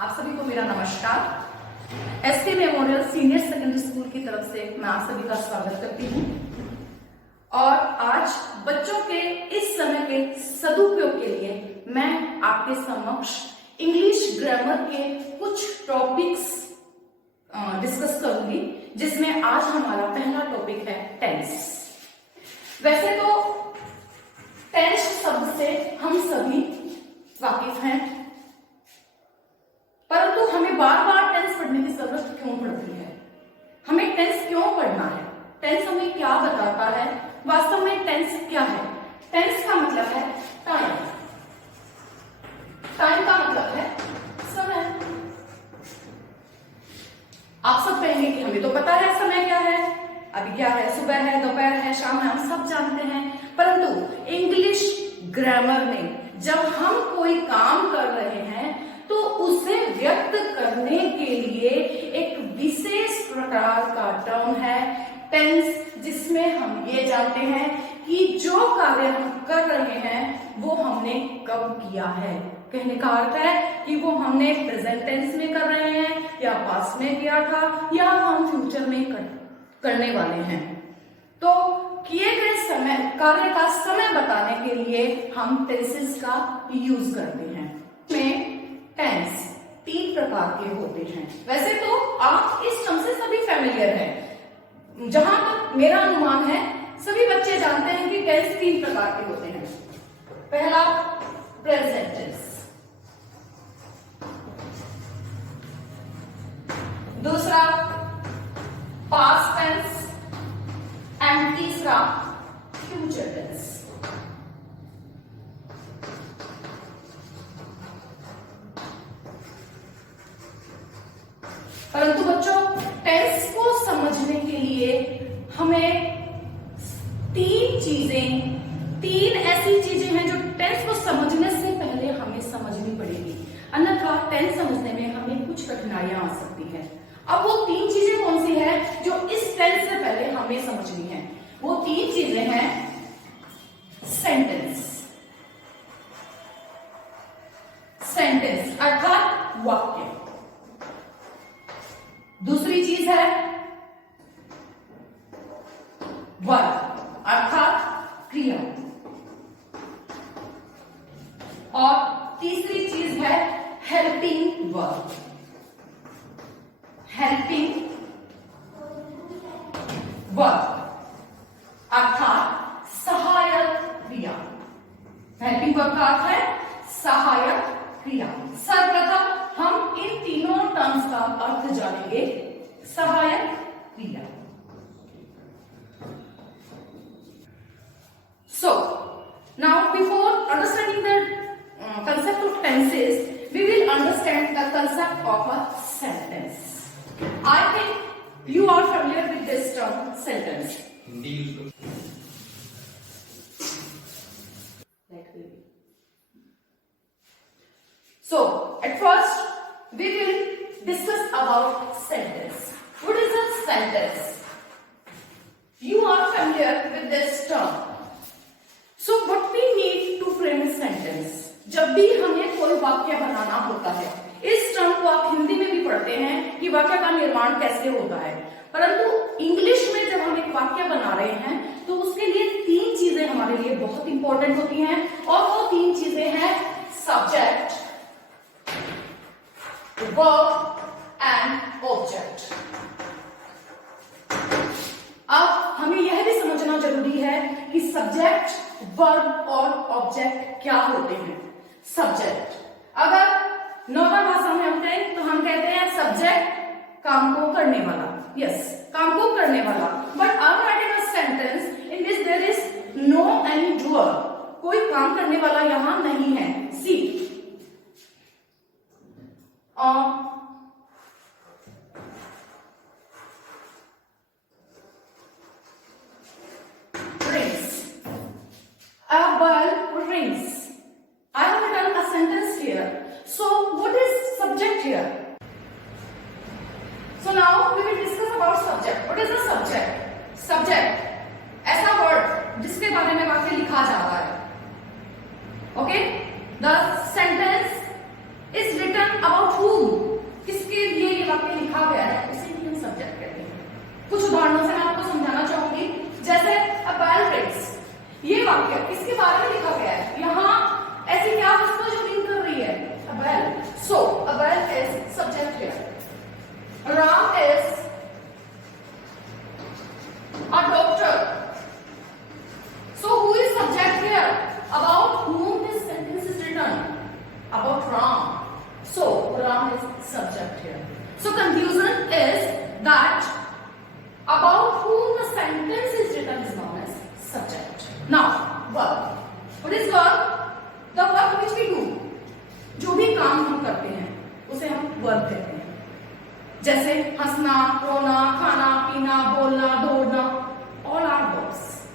आप सभी को मेरा नमस्कार। SK memorial senior secondary school की तरफ से मैं आप सभी का स्वागत करती हूँ और आज बच्चों के इस समय के सदुपयोग के लिए मैं आपके समक्ष इंग्लिश ग्रामर के कुछ टॉपिक्स डिस्कस करूंगी, जिसमें आज हमारा पहला टॉपिक है टेंस। वैसे तो टेंस शब्द से हम सभी वाकिफ हैं, परंतु हमें बार बार टेंस पढ़ने की जरूरत क्यों पड़ती है? हमें टेंस क्यों पढ़ना है? टेंस हमें क्या बताता है? वास्तव में टेंस क्या है? टेंस का मतलब है टाइम। टाइम का मतलब है समय। आप सब कहेंगे कि हमें तो पता है समय क्या है, अभी क्या है, सुबह है, दोपहर है, शाम है, हम सब जानते हैं। परंतु इंग्लिश ग्रामर में जब हम कोई काम कर रहे हैं तो उसे व्यक्त करने के लिए एक विशेष प्रकार का टर्म है टेंस, जिसमें हम ये जानते हैं कि जो कार्य हम कर रहे हैं वो हमने कब किया है। कहने का अर्थ है कि वो हमने प्रेजेंट टेंस में कर रहे हैं या पास्ट में किया था या हम फ्यूचर में करने वाले हैं। तो किए गए समय कार्य का समय बताने के लिए हम टेंसेस का यूज करते हैं। में टेंस 3 प्रकार के होते हैं। वैसे तो आप इस टर्म से सभी फैमिलियर हैं। जहां तक मेरा अनुमान है सभी बच्चे जानते हैं कि टेंस 3 प्रकार के होते हैं। पहला प्रेजेंट टेंस, दूसरा पास्ट टेंस एंड तीसरा फ्यूचर टेंस। परंतु बच्चों, टेंस को समझने के लिए हमें 3 ऐसी चीजें हैं जो टेंस को समझने से पहले हमें समझनी पड़ेगी, अन्यथा टेंस समझने में हमें कुछ कठिनाइयां आ सकती हैं। अब वो 3 चीजें कौन सी है जो इस टेंस से पहले हमें समझनी है? वो 3 चीजें हैं सेंटेंस, सेंटेंस अर्थात वाक्य। दूसरी चीज है वर्ब अर्थात क्रिया, और तीसरी चीज है हेल्पिंग वर्ब, हेल्पिंग वर्ब अर्थात सहायक क्रिया। हेल्पिंग वर्ब का अर्थ है सहायक क्रिया। सर्वप्रथम हम इन तीनों टर्म्स का अर्थ जानेंगे। सहायक क्रिया। So now before understanding the concept of tenses, we will understand the concept of a sentence. I think you are familiar with this term sentence. Indeed. So at first we will discuss about sentence. What is a sentence? You are familiar with this term. So what we need to frame a sentence? जब भी हमें कोई वाक्य बनाना होता है, इस term को आप हिंदी में भी पढ़ते हैं कि वाक्य का निर्माण कैसे होता है, परंतु इंग्लिश में जब हम एक वाक्य बना रहे हैं तो उसके लिए 3 चीजें हमारे लिए बहुत इंपॉर्टेंट होती हैं, और वो 3 चीजें हैं सब्जेक्ट, वर्ब एंड ऑब्जेक्ट। अब हमें यह भी समझना जरूरी है कि सब्जेक्ट, वर्ब और ऑब्जेक्ट क्या होते हैं। सब्जेक्ट, अगर नॉर्मल भाषा में हम कहें तो हम कहते हैं सब्जेक्ट काम को करने वाला, यस, काम को करने वाला। But I am writing a sentence in which there is no any doer, कोई काम करने वाला यहां नहीं है। सी rings. A bell rings. I have written a sentence here. So what is subject here? So now we will discuss about subject. What is the subject? Subject ऐसा word जिसके बारे में वाक्य लिखा जा रहा है। Okay? The sentence is written about whom? subject here. So conclusion is that about whom the sentence is written is known as subject. Now verb. What is verb? The work which we do. जो भी काम हम करते हैं उसे हम verb कहते हैं. जैसे हंसना, रोना, खाना, पीना, बोलना, दौड़ना, all are verbs.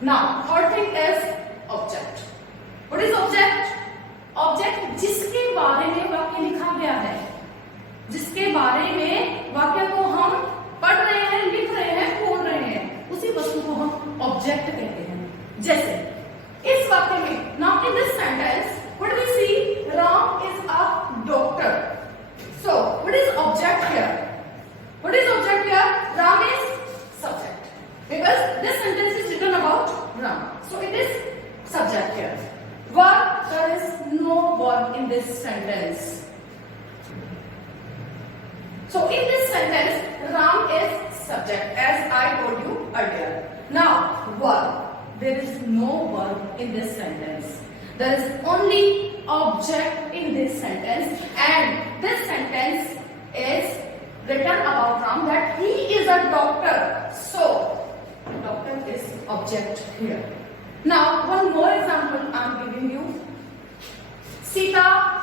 Now third thing is object. What is object? Object जिसके बारे में वाक्य लिखा गया है, जिसके बारे में वाक्य को हम पढ़ रहे हैं, लिख रहे हैं, बोल रहे हैं, उसी वस्तु को हम ऑब्जेक्ट कहते हैं. जैसे इस वाक्य में, now in this sentence, what do we see? Ram is a doctor. So what is object here? What is object here? Ram is subject because this sentence is written about Ram. So it is subject here. Verb, there is no verb in this sentence. So in this sentence, Ram is subject as I told you earlier. Now verb, there is no verb in this sentence. There is only object in this sentence, and this sentence is written about Ram that he is a doctor. So doctor is object here. Now one more example I am giving you. Sita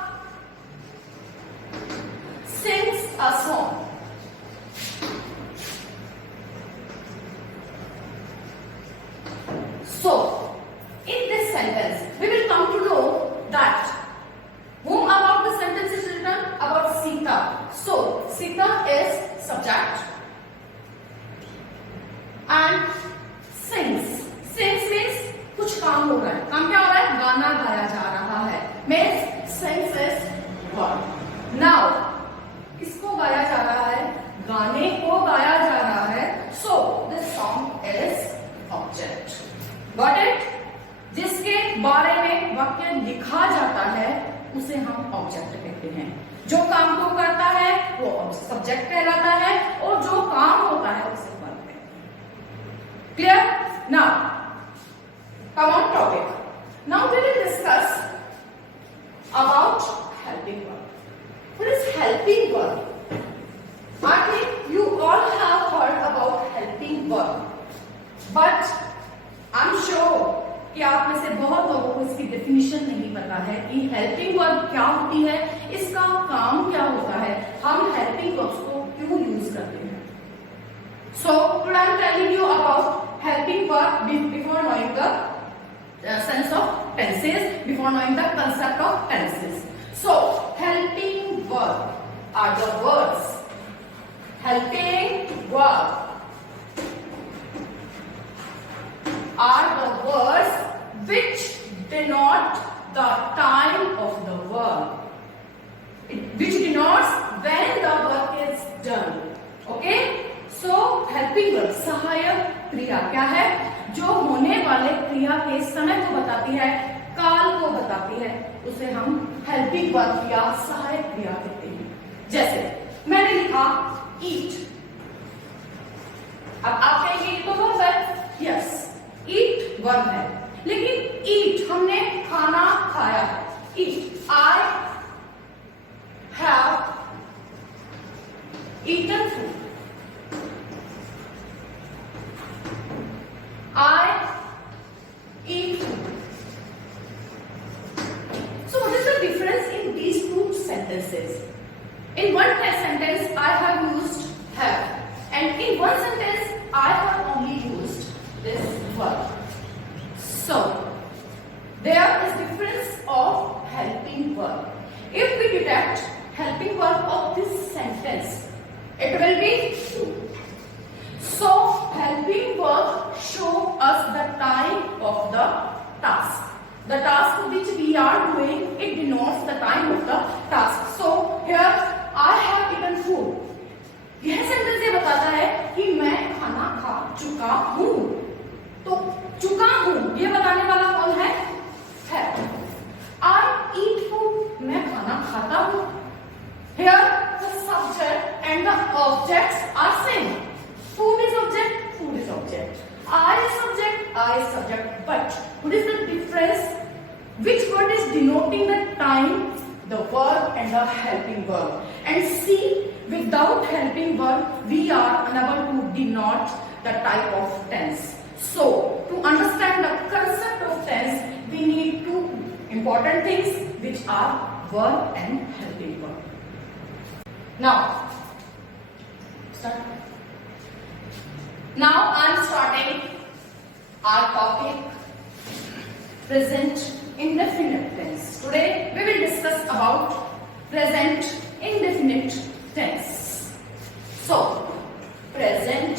sings a song. So in this sentence we will come to know that whom about the sentence is written about Sita. So Sita is subject and sings. Sings means कुछ काम हो रहा है. काम क्या हो रहा है? गाना गाया जा रहा है. Means sings is verb. Now किसको गाया जा रहा है? गाने को गाया जा रहा है. So this song is object. Got it? जिसके बारे में वाक्य लिखा जाता है उसे हम ऑब्जेक्ट कहते हैं. जो काम को करता है वो सब्जेक्ट कहलाता है और जो काम होता है उसे वर्ब कहते हैं. Clear? Now come on topic. Now we will discuss about helping verb. What is helping verb? I think you all have heard about helping verb, but I'm sure कि आप में से बहुत लोगों को इसकी डेफिनेशन नहीं पता है कि हेल्पिंग वर्ब क्या होती है, इसका काम क्या होता है, हम हेल्पिंग वर्ब्स को क्यों यूज करते हैं. So today I'm telling you about helping verb before knowing the sense of tenses, before knowing the concept of tenses. So helping verb are the words. Helping verb are the words which denote the time of the verb, which denotes when the work is done. Okay? So helping verb सहायक क्रिया क्या है? जो होने वाले क्रिया के समय को बताती है, काल को बताती है, उसे हम हेल्पिंग वर्ब या सहायक क्रिया कहते हैं. जैसे मैंने लिखा ईट. अब आप कहेंगे तो वर्ब है. यस, ईट वर्ब है, लेकिन ईट हमने खाना खाया. Eat, I have eaten food. I eat food. So what is the difference in these two sentences? In one sentence I have used have, and in one sentence I have only used this verb. So there is difference of helping verb. If we detect helping verb of this sentence, it will be true. So helping verb show us the time of the task. The task which we are doing, it denotes the time of the task. So here I have eaten food. यह sentence ये बताता है कि मैं खाना खा चुका हूँ. तो चुका हूँ ये बताने वाला कौन है? I eat food. मैं खाना खाता हूँ. Here the subject and the objects are same. Food is object, food is object. I is subject, I is subject. But what is the difference? Which word is denoting the time the verb and the helping verb. And see, without helping verb, we are unable to denote the type of tense. So, to understand the concept of tense, we need two important things, which are verb and helping verb. Now, start. Now I am starting our topic, present indefinite tense. Today we will discuss about present indefinite tense. So, present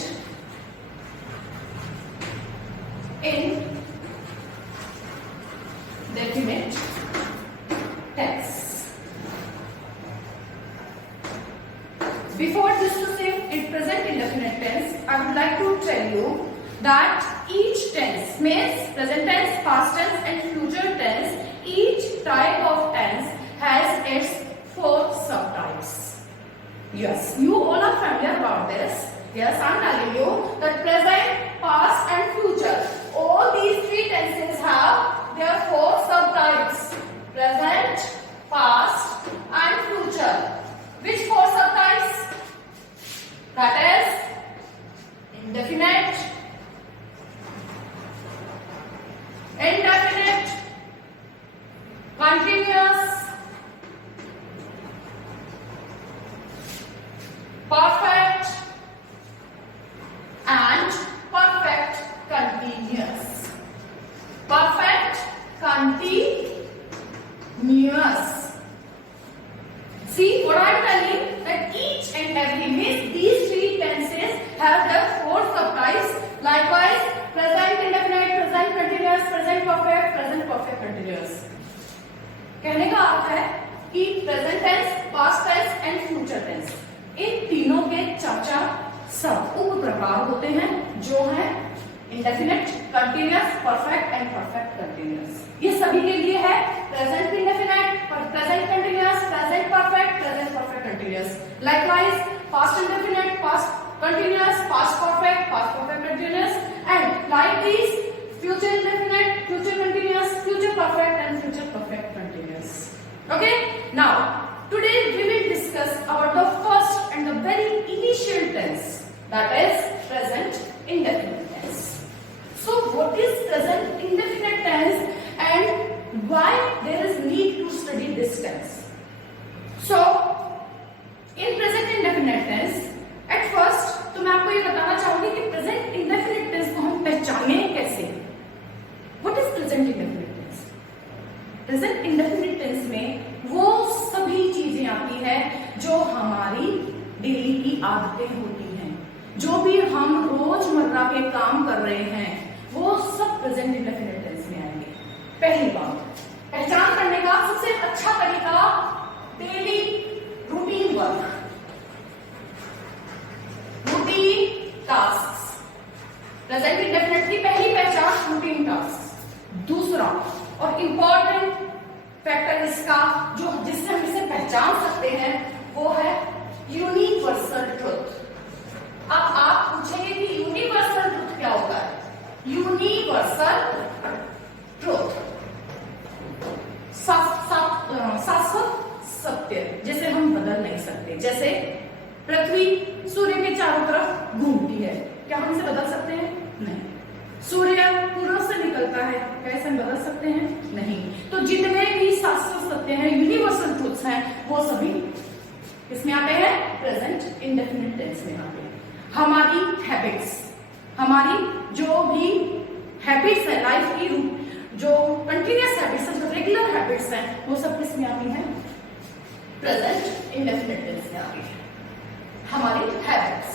indefinite tense. Before this to say in present indefinite tense, I would like to tell you that each tense, means present tense, past tense and future tense, each type of tense has its 4 subtypes. Yes, you all are familiar about this. Yes, I am telling you that present, past and future, all these 3 tenses have their 4 subtypes. Present, past and future. Which 4 subtypes? That is indefinite, indefinite, continuous, perfect and perfect continuous. Perfect continuous. See what I am telling, that each and every means these 3 tenses have their 4 subtypes. Likewise, present indefinite, present continuous, present perfect continuous. कहने का अर्थ है कि present tense, past tense and future tense, इन तीनों के 4 सब उप प्रकार होते हैं, जो है indefinite, continuous, perfect and perfect continuous. ये सभी के लिए है present indefinite, present continuous, present perfect continuous. Likewise past indefinite, past continuous, past perfect continuous, and like this future indefinite, future continuous, future perfect and future perfect continuous. Okay, now today we will discuss about the first and the very initial tense, that is present indefinite tense. So what is present indefinite tense and why there is need to study this tense? So in present indefinite tense, at first तो मैं आपको ये बताना चाहूंगी कि present indefinite tense को हम पहचाने कैसे. What is present indefinite tense? Present indefinite tense में वो सभी चीजें आती है जो हमारी डेली की आदतें होती हैं, जो भी हम रोजमर्रा के काम कर रहे हैं, वो सब present indefinite tense में आएंगे. पहली बात, पहचान करने का सबसे अच्छा तरीका daily routine work, routine task. Present indefinite की पहली पहचान रूटीन टास्क. दूसरा और इंपॉर्टेंट फैक्टर इसका, जो जिससे हम इसे पहचान सकते हैं, वो है यूनिवर्सल ट्रुथ. अब आप पूछेंगे कि यूनिवर्सल ट्रुथ क्या होता है? यूनिवर्सल ट्रुथ शाश्वत सत्य, जिसे हम बदल नहीं सकते. जैसे पृथ्वी सूर्य के चारों तरफ घूमती है, क्या हम इसे बदल सकते हैं? नहीं. सूर्य पूर्व से निकलता है, कैसे हम बदल सकते हैं? नहीं. तो जितने भी शाश्वत सत्य हैं, यूनिवर्सल ट्रुथ्स हैं, वो सभी किसमें आते हैं? प्रेजेंट इंडेफिनिट टेंस में आते हैं. हमारी हैबिट्स, हमारी जो भी हैबिट्स है लाइफ की, जो कंटिन्यूअस हैबिट्स है, जो रेगुलर हैबिट्स हैं, वो सब किसमें आती हैं? प्रेजेंट इंडेफिनिट टेंस में आती है हमारी हैबिट्स.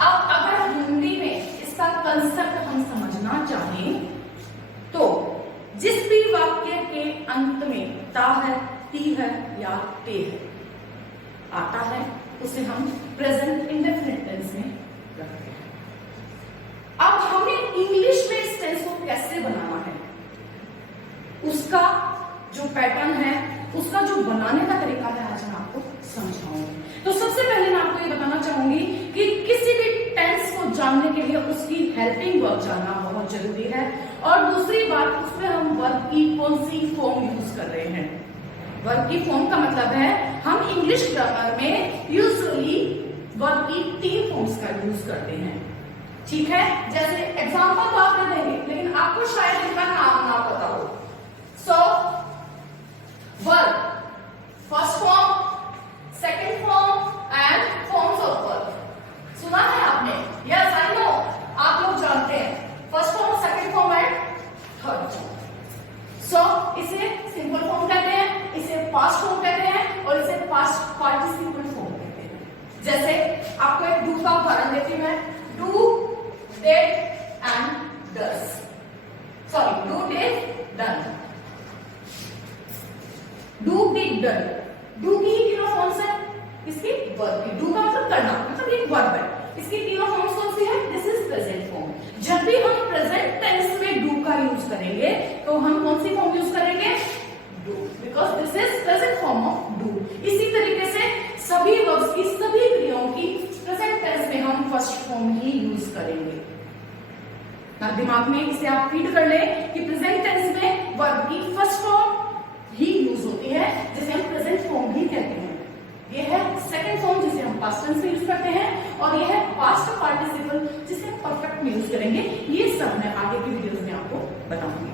अब अगर हिंदी में इसका कंसेप्ट हम समझना चाहें, तो जिस भी वाक्य के अंत में ता है, ती है या ते है आता है, उसे हम प्रेजेंट इंडेफिनिट टेंस में रखते हैं. अब हमें इंग्लिश में इस टेंस को कैसे बनाना है, उसका जो पैटर्न है, उसका जो बनाने का तरीका है, आज मैं आपको समझाऊंगी. तो सबसे पहले मैं आपको ये बताना चाहूंगी कि किसी भी टेंस को जानने के लिए उसकी हेल्पिंग वर्ब जानना बहुत जरूरी है. और दूसरी बात, उसमें हम वर्ब की कौन सी फॉर्म यूज कर रहे हैं. वर्ब की फॉर्म का मतलब है हम इंग्लिश ग्रामर में यूजुअली वर्ब की 3 फॉर्म्स का यूज करते हैं। ठीक है, जैसे एग्जांपल तो आप दे देंगे, लेकिन आपको शायद इनका नाम ना पता हो। So verb first form, second form and forms of verb. सुना है आपने? यस आई नो, आप लोग जानते हैं first form, second form and third form. So इसे सिंपल फॉर्म कहते हैं, इसे पास्ट फॉर्म कहते हैं और इसे पास्ट पार्टिसिपल फॉर्म कहते हैं। जैसे आपको एक डू का उदाहरण देती हूं मैं, do, did and does. Sorry, do, did, done. Do, did, done, do की ही तीनों फॉर्म्स है, इसकी वर्ब की। डू का मतलब करना, मतलब एक वर्ब है। इसकी तीनों फॉर्म्स कौन सी है? This is present form. जब भी हम प्रेजेंट टेंस में डू का यूज करेंगे तो हम कौन सी फॉर्म यूज करेंगे? Do, because this is present form of do. इसी तरीके से सभी वर्ब्स की, सभी क्रियाओं की प्रेजेंट टेंस में हम फर्स्ट फॉर्म ही यूज करेंगे। दिमाग में इसे आप फीड कर ले कि प्रेजेंट टेंस में वर्ब की फर्स्ट फॉर्म ही यूज होती है, जिसे हम प्रेजेंट फॉर्म भी कहते हैं। ये है सेकंड फॉर्म जिसे हम पास्ट टेंस में यूज करते हैं, और ये है पास्ट पार्टिसिपल जिसे परफेक्ट में यूज करेंगे। ये सब मैं आगे की वीडियोस में आपको बताऊंगी।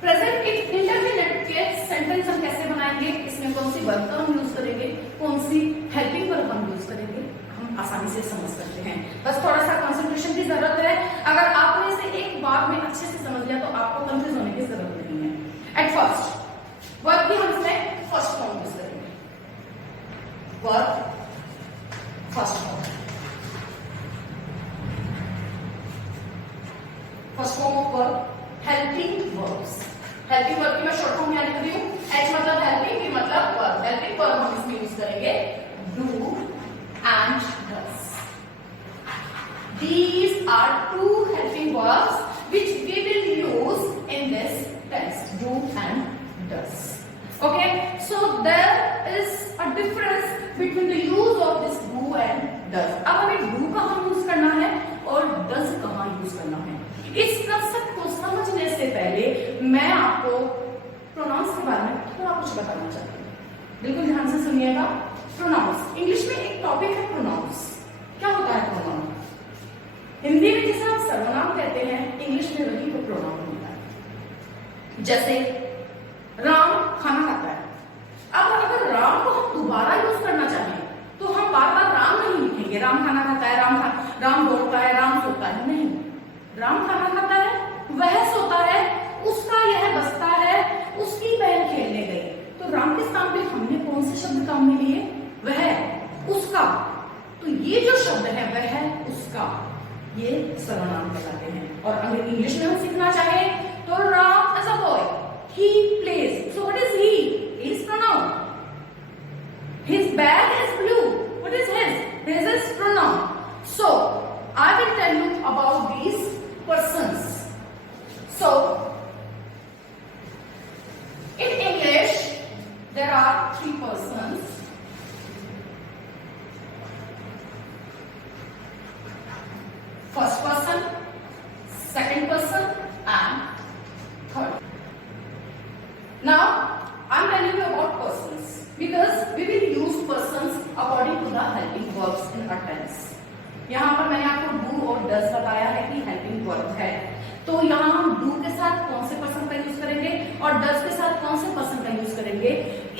प्रेजेंट इंडेफिनिट के सेंटेंस हम कैसे बनाएंगे, इसमें कौन सी वर्ब का हम यूज करेंगे, कौन सी हेल्पिंग वर्ब हम यूज करेंगे, हम आसानी से समझ सकते हैं। बस थोड़ा सा कंसंट्रेशन की जरूरत है। अगर आपने इसे एक बार में अच्छे से समझ लिया तो आपको कंफ्यूज होने की जरूरत नहीं है। एट फर्स्ट वर्ब की हम इसमें फर्स्ट फॉर्म यूज करेंगे। Verb first form, first form of verb helping verbs. Helping verb की मैं शॉर्ट फॉर्म याद कर रही हूँ। एच मतलब हेल्पिंग, बी मतलब वर्ब। हेल्पिंग वर्ब हम इसमें यूज करेंगे do and does. These are two helping verbs which we will use in this tense, do and does. Okay, so there is a difference between the use of this do and does. अब हमें do कहाँ use करना है और does कहाँ use करना है, इस कंसेप्ट को समझने से पहले मैं आपको प्रोनाउंस के बारे में थोड़ा कुछ बताना चाहती हूँ। बिल्कुल ध्यान से सुनिएगा। प्रोनाउंस, इंग्लिश में एक टॉपिक है प्रोनाउंस। क्या होता है प्रोनाउन? हिंदी में जिसे हम सर्वनाम कहते हैं, इंग्लिश में वही को प्रोनाउन होता है। जैसे राम खाना खाता है। अब अगर राम को हम दोबारा यूज करना चाहें तो हम बार बार राम नहीं लिखेंगे। राम खाना खाता है, राम बोलता है, राम सोता है, नहीं। राम खाना खाता है, वह सोता है, उसका यह बसता है, उसकी बहन खेलने गई। तो राम के स्थान पे हमने कौन से शब्द काम में लिए? वह, उसका। तो ये जो शब्द है वह, उसका, ये सर्वनाम कहलाते हैं। और अगर इंग्लिश में हम सीखना चाहें तो Ram as a boy, he plays. So what is he? Is pronoun. His bag is blue, what is his? His is pronoun. So I will tell you about these persons. सो in English there are 3 persons. First person, second person and third. Now I'm telling you about persons because we will use persons according to the helping verbs in our tense. यहाँ पर मैंने आपको do और does बताया है कि helping verb है, तो यहाँ हम do के साथ कौन से पर्सन का यूज करेंगे और does के साथ कौन से पर्सन का यूज करेंगे,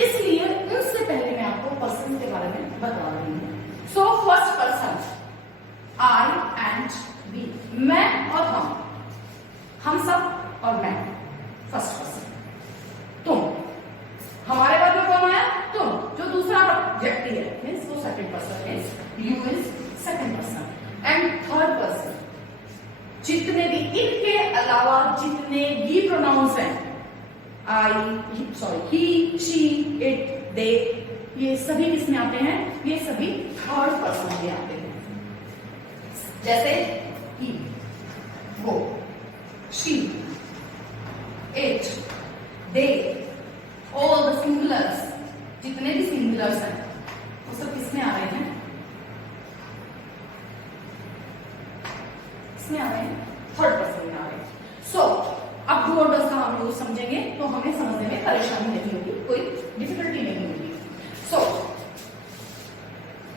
इसलिए उनसे पहले मैं आपको पर्सन के बारे में बता रही हूँ। So first person, I and we, मैं और हम सब और मैं। फर्स्ट पर्सन तुम, हमारे बाद में कौन आया? तुम, जो दूसरा व्यक्ति है, मीन्स वो सेकंड पर्सन है, you is second person. And third person, जितने भी, इनके अलावा जितने भी प्रोनाउंस हैं, आई, सॉरी, ही, शी, इट, दे, ये सभी किसमें आते हैं? ये सभी थर्ड पर्सन में आते हैं। जैसे ही, वो, she, it, they, all the singulars, जितने भी सिंगुलर्स हैं वो सब किसमें आ रहे हैं? इसमें आ रहे हैं, थर्ड पर्सन में आ रहे हैं। सो अब डू और डज का हम यूज समझेंगे तो हमें समझने में परेशानी नहीं होगी, कोई डिफिकल्टी नहीं होगी। सो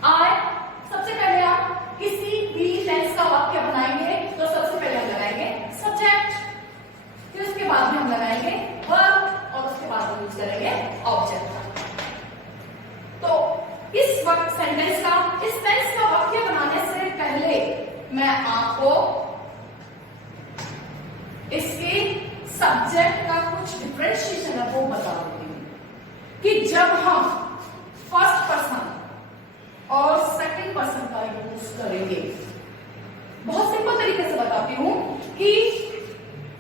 आई, सबसे पहले आप किसी भी टेंस का वाक्य बनाएंगे तो सबसे पहले हम लगाएंगे सब्जेक्ट, फिर उसके बाद में हम लगाएंगे वर्ब और उसके बाद हम यूज करेंगे ऑब्जेक्ट। तो इस वक्त सेंटेंस का, इस टेंस का वाक्य बनाने से पहले मैं आपको इसके सब्जेक्ट का कुछ डिफरेंशिएशन है वो बता दूंगी कि जब हम फर्स्ट पर्सन और सेकंड पर्सन का यूज करेंगे, बहुत सिंपल तरीके से बताती हूं कि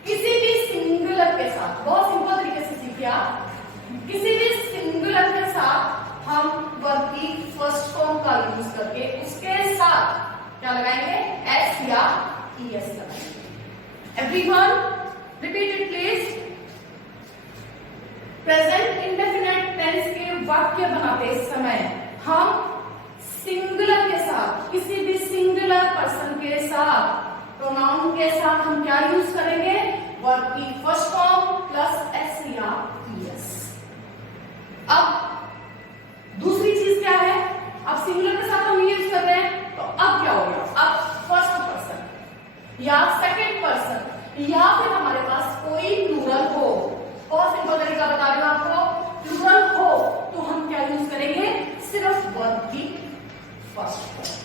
किसी भी सिंगुलर के साथ, बहुत सिंपल तरीके से सीखिए आप, किसी भी सिंगुलर के साथ हम वर्ब की फर्स्ट फॉर्म का यूज करके उसके साथ क्या लगाएंगे, एस या ईएस लगाएंगे। Everyone repeat it please. Present indefinite tense के वाक्य बनाते समय हम सिंगुलर के साथ, किसी भी सिंगुलर पर्सन के साथ, प्रोनाउन के साथ हम क्या यूज करेंगे, वर्ब की फर्स्ट फॉर्म प्लस एस या ईएस। अब दूसरी चीज क्या है, अब सिंगुलर के साथ हम यूज कर रहे हैं तो अब क्या हो गया, अब फर्स्ट पर्सन या सेकंड पर्सन या फिर हमारे पास कोई प्लूरल हो, और सिंपल तरीका बता रही हूं आपको, प्लूरल हो तो हम क्या यूज करेंगे, सिर्फ वर्ब की फर्स्ट फॉर्म।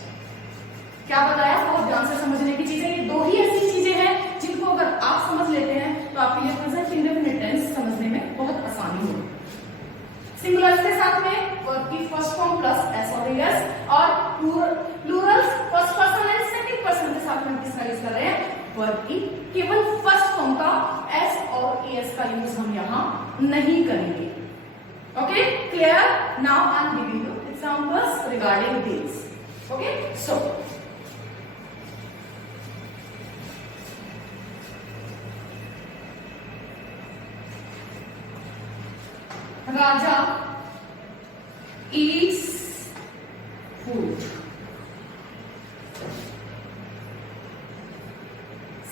क्या बताया, बहुत ध्यान से समझने की चीजें, ये दो ही ऐसी चीजें हैं जिनको अगर आप समझ लेते हैं तो आपके लिए प्रेजेंट इंडेफिनिट टेंस समझने में बहुत आसानी होगी। सिंगुलर के साथ में वर्ब की फर्स्ट फॉर्म प्लस एस और एस, और Plurals first person and second person के साथ में किसका यूज कर रहे हैं, वर्ब की केवल फर्स्ट फॉर्म का एस और एस का यूज हम यहां नहीं करेंगे। Okay, clear? Now I am giving you examples regarding this. Okay, so Raja eats food.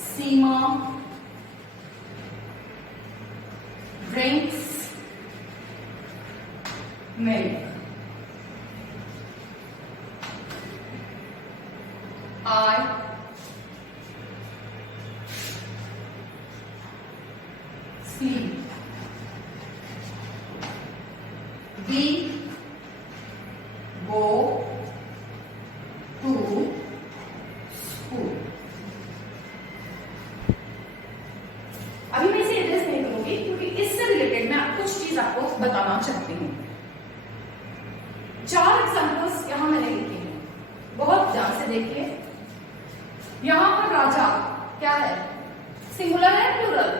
Seema drinks milk. I sleep. We go to school. अभी मैं इसे एड्रेस नहीं करूंगी क्योंकि इससे रिलेटेड मैं कुछ चीज आपको बताना चाहती हूँ। 4 एग्जांपल्स यहां मैंने लिखे हैं, बहुत ध्यान से देखिए। यहां पर राजा क्या है, सिंगुलर है plural,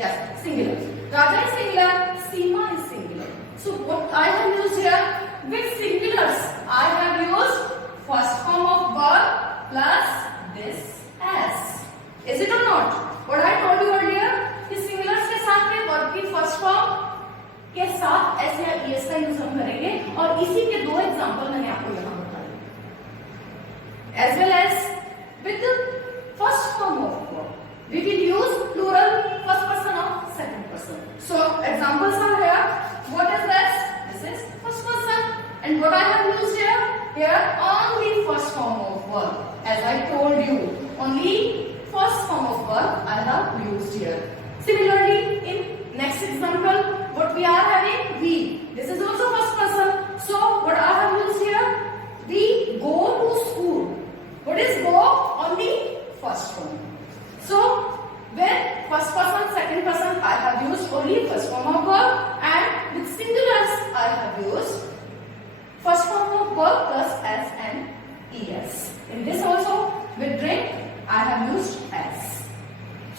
yes singular, Raja is singular, Seema is singular. So what I have used here, with singulars, I have used first form of verb plus this s. Is it or not? What I told you earlier, कि singulars के साथ में verb की first form के साथ s या es का use हम करेंगे, और इसी के 2 एग्जांपल मैंने आपको यहाँ बताए। As well as with the first form of verb, we will use plural first person or second person. So examples are here. What is this? This is first person. And what I have used here? Here only first form of verb. As I told you, only first form of verb I have used here. Similarly, in next example, what we are having? We. This is also first person. So what I have used here? We go to school. What is go? Only first form. So with first person, second person, I have used only first form of verb, and with singulars, I have used first form of verb plus s and es. In this also, with drink, I have used s.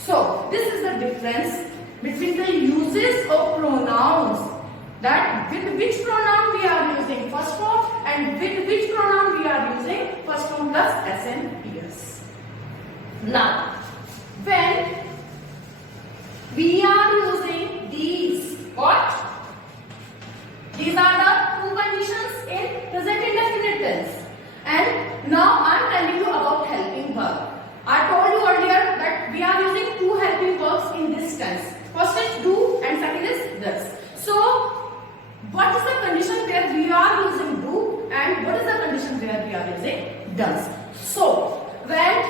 So this is the difference between the uses of pronouns. That with which pronoun we are using first form, and with which pronoun we are using first form plus s and es. Now, when we are using these, what? These are the 2 conditions in present indefinite tense. And now I am telling you about helping verb. I told you earlier that we are using 2 helping verbs in this tense. First is do and second is does. using does. So when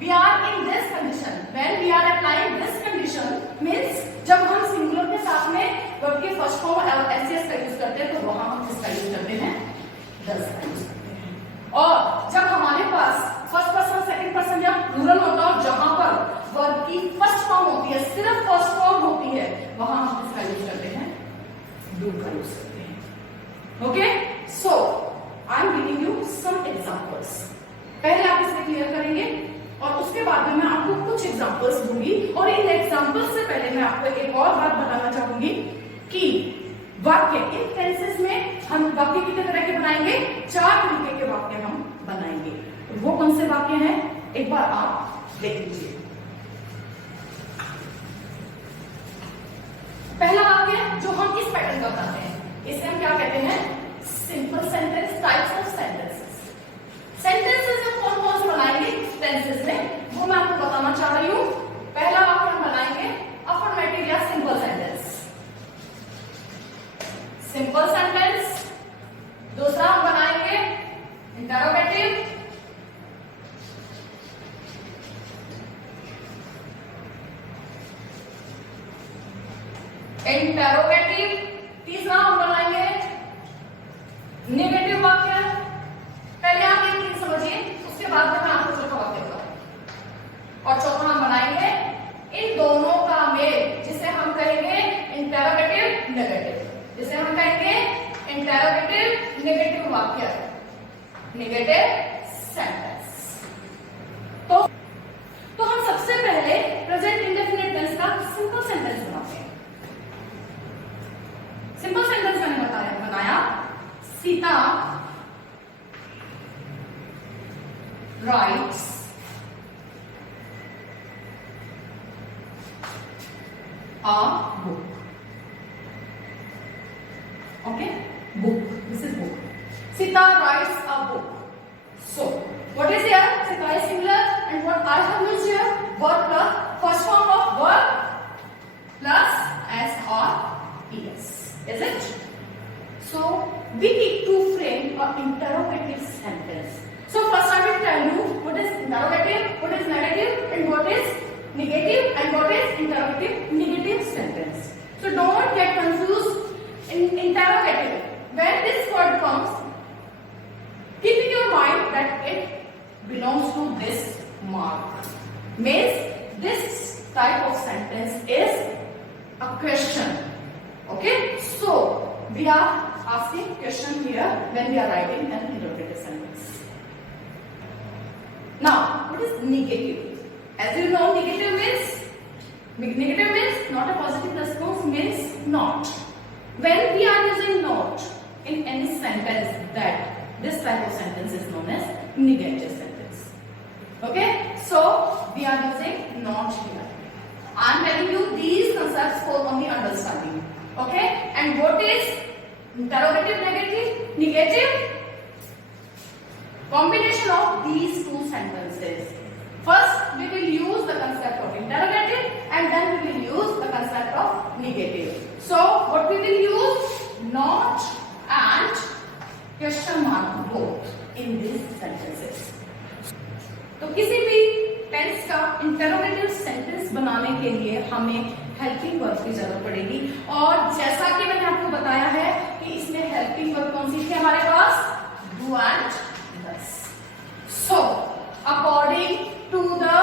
we are in this condition, when we are applying this condition means जब हम singular के साथ में verb के first form SS का use करते हैं तो वहां हम किसका यूज करते हैं, does का यूज करते हैं। और जब हमारे पास फर्स्ट पर्सन सेकंड पर्सन या प्लूरल होता है और जहां पर वर्ब की फर्स्ट फॉर्म होती है, सिर्फ फर्स्ट फॉर्म होती है, वहां हम किसका यूज करते हैं, do का यूज करते हैं। Okay, so I am giving you some examples. पहले आप इसे क्लियर करेंगे और उसके बाद में मैं आपको कुछ एग्जांपल्स दूंगी और इन एग्जांपल्स से पहले मैं आपको एक और बात बताना चाहूंगी कि वाक्य इन टेंसेस में हम वाक्य कितने तरह के बनाएंगे, 4 तरीके के वाक्य हम बनाएंगे। वो कौन से वाक्य हैं, एक बार आप देख लीजिए। पहला वाक्य जो हम इस पैटर्न का बनाते हैं, इसे हम क्या कहते हैं, simple sentence, types of sentences. Sentences हम कौन कौन से बनाएंगे टेंसेस में, वो मैं आपको बताना चाह रही हूं। पहला वाक्य हम बनाएंगे अफर्मेटिव या सिंपल सेंटेंस, सिंपल सेंटेंस। दूसरा हम बनाएंगे इंटरोगेटिव, तीसरा हम बनाएंगे नेगेटिव वाक्य। पहले आप एक चीज समझिए, उसके बाद में मैं आपको चौथा वाक्य बताऊंगा। और चौथा हम बनाएंगे इन दोनों का मेल, जिसे हम कहेंगे इंटरोगेटिव नेगेटिव, जिसे हम कहेंगे इंटरोगेटिव नेगेटिव वाक्य, नेगेटिव सेंटेंस। तो हम सबसे पहले प्रेजेंट इंडेफिनिट टेंस का सिंपल सेंटेंस बनाते हैं। सिंपल सेंटेंस मैंने बनाया Sita writes a book. Okay, book. This is book. Sita writes a book. So, what is here? Sita is singular, and what I have used here, verb plus first form of verb plus s or es. Is it? So, we need to frame an interrogative sentence. So first I will tell you what is interrogative, what is negative, and what is negative, and what is interrogative negative sentence. So don't get confused in interrogative. When this word comes, keep in your mind that it belongs to this mark. Means this type of sentence is a question. Okay? So we are asking question here when we are writing an interrogative sentence. Now, what is negative? As you know, negative means not a positive response, means not. When we are using not in any sentence, that this type of sentence is known as negative sentence. Okay? So, we are using not here. I am telling you these concepts for only understanding. Okay? And what is interrogative, negative? Combination of these two sentences. First, we will use the concept of interrogative, and then we will use the concept of negative. So, what we will use? Not and question mark both in these sentences. तो किसी भी tense का interrogative sentence बनाने के लिए हमें helping verb की जरूरत पड़ेगी, और जैसा कि मैंने आपको बताया है कि इसमें हेल्पिंग वर्ब कौन सी थी हमारे पास, do and does. So, according to the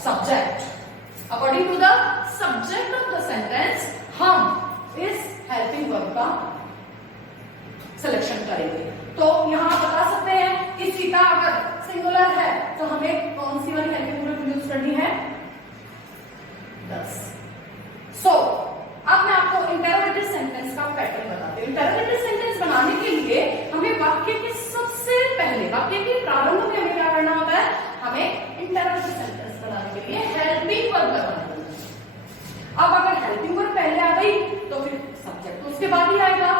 subject, according to the subject of the sentence, हम इस हेल्पिंग वर्ब का सिलेक्शन करेंगे। तो यहाँ बता सकते हैं कि सीता अगर सिंगुलर है तो हमें कौन सी वाली हेल्पिंग वर्ब यूज करनी है, does. So, अब मैं आपको इंटरोगेटिव सेंटेंस का पैटर्न बताती हूँ। इंटरोगेटिव सेंटेंस बनाने के लिए हमें वाक्य के सबसे पहले, वाक्य के प्रारंभ में हमें क्या करना होता है, हमें इंटरोगेटिव सेंटेंस बनाने के लिए हेल्पिंग वर्ब लगाना होता है। अब अगर हेल्पिंग वर्ब पहले आ गई तो फिर सब्जेक्ट तो उसके बाद ही आएगा।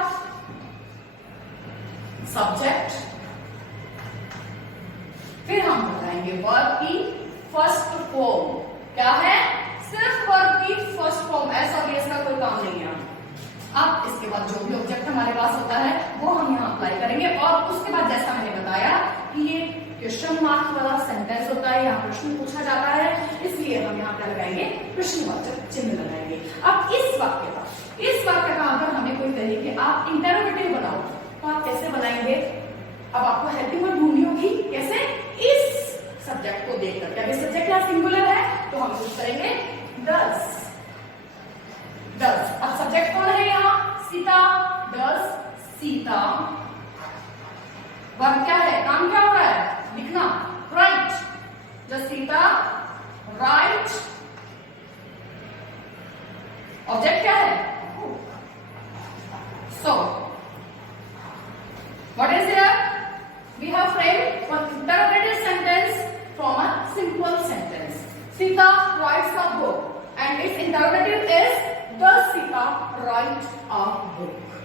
सब्जेक्ट, फिर हम बताएंगे वर्ब की फर्स्ट फॉर्म क्या है, सिर्फ वर्ब की फर्स्ट फॉर्म, ऐसा भी इसका कोई काम नहीं है। अब इसके बाद जो भी ऑब्जेक्ट हमारे पास होता है वो हम यहाँ अप्लाई करेंगे, और उसके बाद जैसा मैंने बताया कि ये क्वेश्चन मार्क वाला सेंटेंस होता है, यहाँ प्रश्न पूछा जाता है, इसलिए हम यहाँ क्या लगाएंगे, प्रश्नवाचक चिन्ह लगाएंगे। अब इस वाक्य का अगर हमें कोई कहे कि आप इंटरोगेटिव बनाओ, तो आप कैसे बनाएंगे? अब आपको हेल्पिंग वर्ब ढूंढनी होगी, कैसे? इस सब्जेक्ट को देख करके। अभी सब्जेक्ट क्या सिंगुलर है तो हम यूज करेंगे डज। अब सब्जेक्ट कौन है यहाँ? सीता। डज सीता। वर्ब क्या है? काम क्या हो रहा है? लिखना। Write. Does Sita write. Object क्या है? So what is here? We have framed one interrogative sentence from a simple sentence. Sita writes a book, and its interrogative is, does Sita write a book?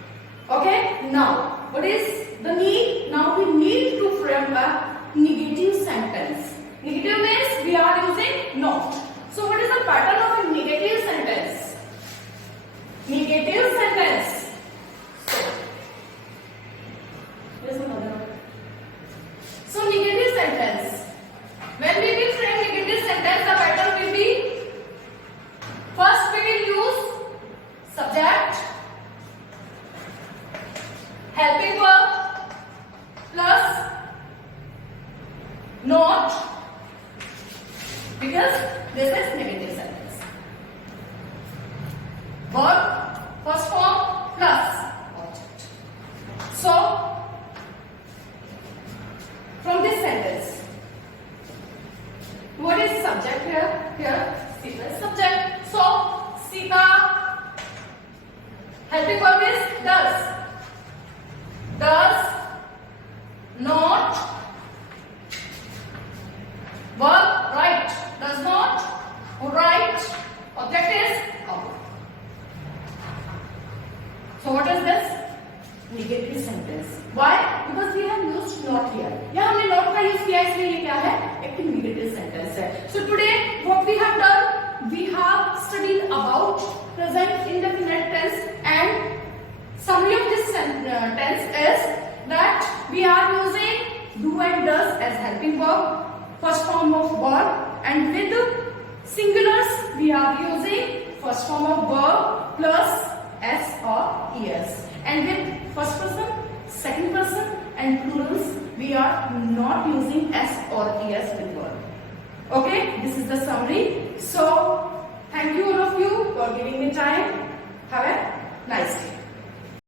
Okay, now what is the need? Now we need to frame a negative sentence. Negative means we are using not. So what is the pattern of a negative sentence? Negative sentence. So negative sentence. When we will frame negative sentence, the pattern will be, first we will use subject, helping verb plus not, because this is negative sentence. Verb first form plus object. So from this sentence, what is subject here? Here, Sita is subject. So, Sita, helping verb is does. Does not. Verb write. Does not write. Object is out. So, what is this? Negative sentence. Why? Because we have used not here. यहाँ हमने not का use किया, इसलिए ये क्या है? एक negative sentence है. So today what we have done, we have studied about present indefinite tense, and summary of this tense is that we are using do and does as helping verb, first form of verb, and with singulars we are using first form of verb plus s or es, and with first person, second person and plurals we are not using s or es with verb. Okay, this is the summary. So thank you all of you for giving me time. Have a nice day.